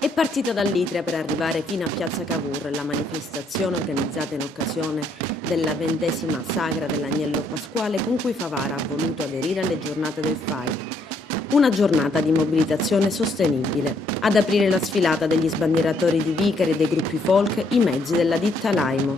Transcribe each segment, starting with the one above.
È partita dall'Itria per arrivare fino a Piazza Cavour, la manifestazione organizzata in occasione della 20ª sagra dell'Agnello Pasquale con cui Favara ha voluto aderire alle giornate del FAI. Una giornata di mobilitazione sostenibile. Ad aprire la sfilata degli sbandieratori di Vicari e dei gruppi folk, i mezzi della ditta Laimo.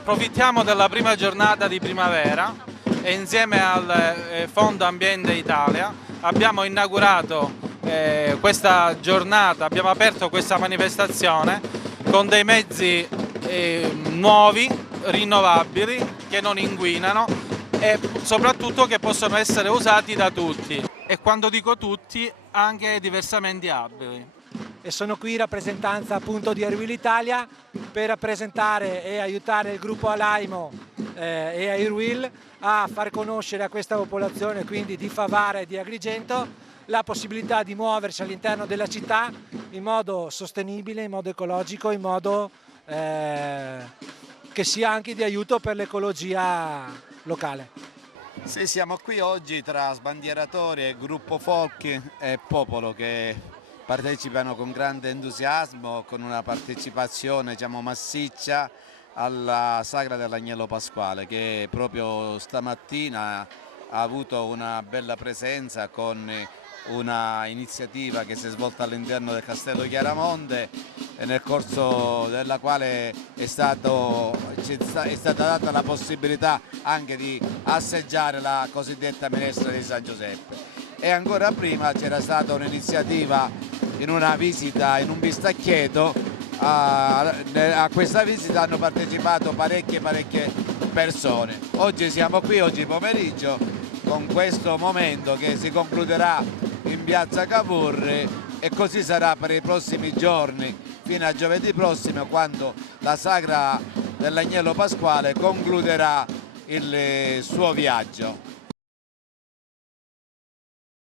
Approfittiamo della prima giornata di primavera e insieme al Fondo Ambiente Italia abbiamo inaugurato questa giornata, abbiamo aperto questa manifestazione con dei mezzi nuovi, rinnovabili, che non inquinano e soprattutto che possono essere usati da tutti, e quando dico tutti anche diversamente abili. E sono qui in rappresentanza appunto di Air Will Italia per rappresentare e aiutare il gruppo Alaimo e Air Will a far conoscere a questa popolazione, quindi di Favara e di Agrigento, la possibilità di muoversi all'interno della città in modo sostenibile, in modo ecologico, in modo che sia anche di aiuto per l'ecologia locale. Sì, siamo qui oggi tra sbandieratori e gruppo folk e popolo che partecipano con grande entusiasmo, con una partecipazione massiccia alla sagra dell'Agnello Pasquale, che proprio stamattina ha avuto una bella presenza con una iniziativa che si è svolta all'interno del Castello Chiaramonte, e nel corso della quale è stata data la possibilità anche di assaggiare la cosiddetta minestra di San Giuseppe. E ancora prima c'era stata un'iniziativa in una visita in un bistaccheto. A questa visita hanno partecipato parecchie persone. Oggi siamo qui, oggi pomeriggio, con questo momento che si concluderà in piazza Cavour, e così sarà per i prossimi giorni fino a giovedì prossimo, quando la sagra dell'Agnello Pasquale concluderà il suo viaggio.